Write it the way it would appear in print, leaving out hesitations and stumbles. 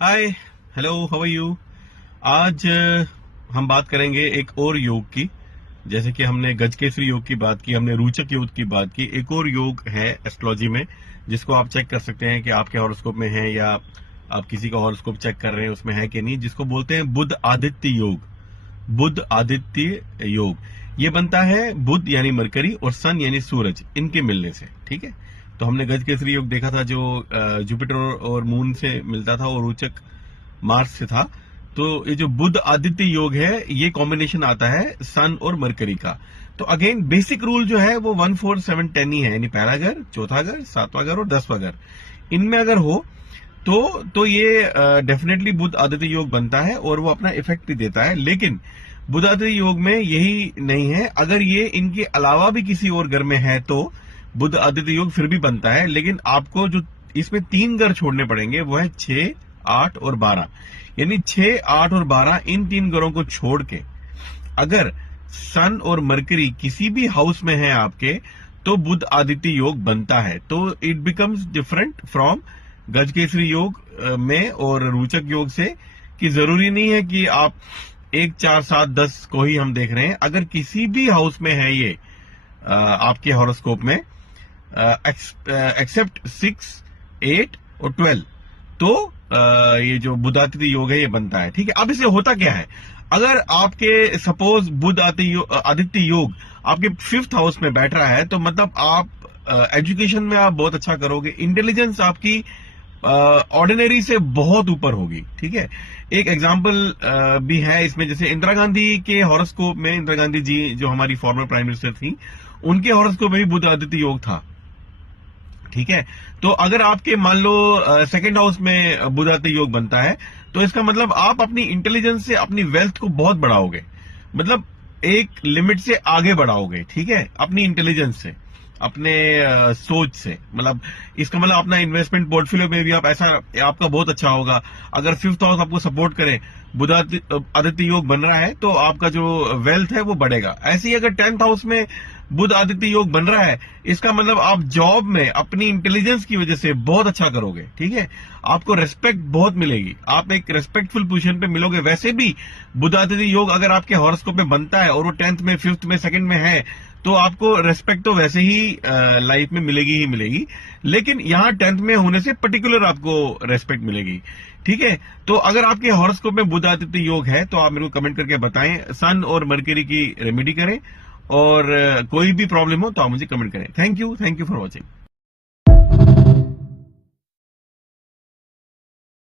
Hi, hello, how are you. आज हम बात करेंगे एक और योग की। जैसे कि हमने गजकेसरी योग की बात की, हमने रोचक योग की बात की। एक और योग है एस्ट्रोलॉजी में जिसको आप चेक कर सकते हैं कि आपके हॉरोस्कोप में है या आप किसी का हॉरोस्कोप चेक कर रहे हैं उसमें है कि नहीं, जिसको बोलते हैं बुध आदित्य योग। बुध आदित्य योग ये बनता है बुध यानी मरकरी और सन यानी सूरज, इनके मिलने से। ठीक है, तो हमने गजकेसरी योग देखा था जो जुपिटर और मून से मिलता था और रोचक मार्स से था। तो ये जो बुध आदित्य योग है ये कॉम्बिनेशन आता है सन और मरकरी का। तो अगेन बेसिक रूल जो है वो 1 4 7 10 ही है, यानी पहला घर, चौथा घर, सातवां घर और 10वां घर, इनमें अगर हो तो ये डेफिनेटली बुध आदित्य योग बनता है और वो अपना इफेक्ट भी देता है। लेकिन बुध आदित्य योग में यही नहीं है, अगर ये इनके अलावा भी किसी और घर में है तो बुध आदित्य योग फिर भी बनता है। लेकिन आपको जो इसमें 3 घर छोड़ने पड़ेंगे वो है 6, 8 और 12। यानी 6, 8 और 12 इन 3 घरों को छोड़ के अगर सन और मरकरी किसी भी हाउस में है आपके तो बुध आदित्य योग बनता है। तो इट बिकम्स डिफरेंट फ्रॉम गजकेसरी योग में और रोचक योग से, कि जरूरी नहीं है कि आप 1, 4, 7, 10 को ही हम देख रहे हैं। अगर किसी भी हाउस में है ये आपके हॉरोस्कोप में एक्सेप्ट 6, 8 और 12, तो ये जो बुध आदित्य योग है ये बनता है। ठीक है, अब इसे होता क्या है, अगर आपके सपोज बुध आदित्य योग आपके 5th हाउस में बैठ रहा है तो मतलब आप एजुकेशन में आप बहुत अच्छा करोगे, इंटेलिजेंस आपकी ऑर्डिनरी से बहुत ऊपर होगी। ठीक है, एक एग्जांपल भी है इसमें, जैसे इंदिरा गांधी के हॉरोस्कोप में, इंदिरा गांधी जी जो हमारी फॉर्मर प्राइम मिनिस्टर थी, उनके हॉरोस्कोप में भी बुध आदित्य योग था। ठीक है, तो अगर आपके मान लो 2nd हाउस में बुध आदित्य योग बनता है तो इसका मतलब आप अपनी इंटेलिजेंस से अपनी वेल्थ को बहुत बढ़ाओगे, मतलब एक लिमिट से आगे बढ़ाओगे। ठीक है, अपनी इंटेलिजेंस से, अपने सोच से, मतलब इसका मतलब अपना इन्वेस्टमेंट पोर्टफोलियो में भी आप ऐसा, आपका बहुत अच्छा होगा। अगर 5th हाउस आपको सपोर्ट करे, बुध आदित्य योग बन रहा है तो आपका जो वेल्थ है वो बढ़ेगा। ऐसे ही अगर 10th हाउस में बुध आदित्य योग बन रहा है, इसका मतलब आप जॉब में अपनी इंटेलिजेंस की वजह से बहुत अच्छा करोगे। ठीक है, आपको रेस्पेक्ट बहुत मिलेगी, आप एक रेस्पेक्टफुल पोजीशन पे मिलोगे। वैसे भी बुध आदित्य योग अगर आपके हॉरोस्कोप में बनता है और वो 10th में, 5th में, 2nd में है तो आपको रेस्पेक्ट तो वैसे ही लाइफ में मिलेगी ही मिलेगी, लेकिन यहाँ 10th में होने से पर्टिकुलर आपको रेस्पेक्ट मिलेगी। ठीक है, तो अगर आपके हॉरोस्कोप में बुध आदित्य योग है तो आप मेरे को कमेंट करके बताएं, सन और मरकरी की रेमेडी करें, और कोई भी प्रॉब्लम हो तो आप मुझे कमेंट करें। Thank you for watching.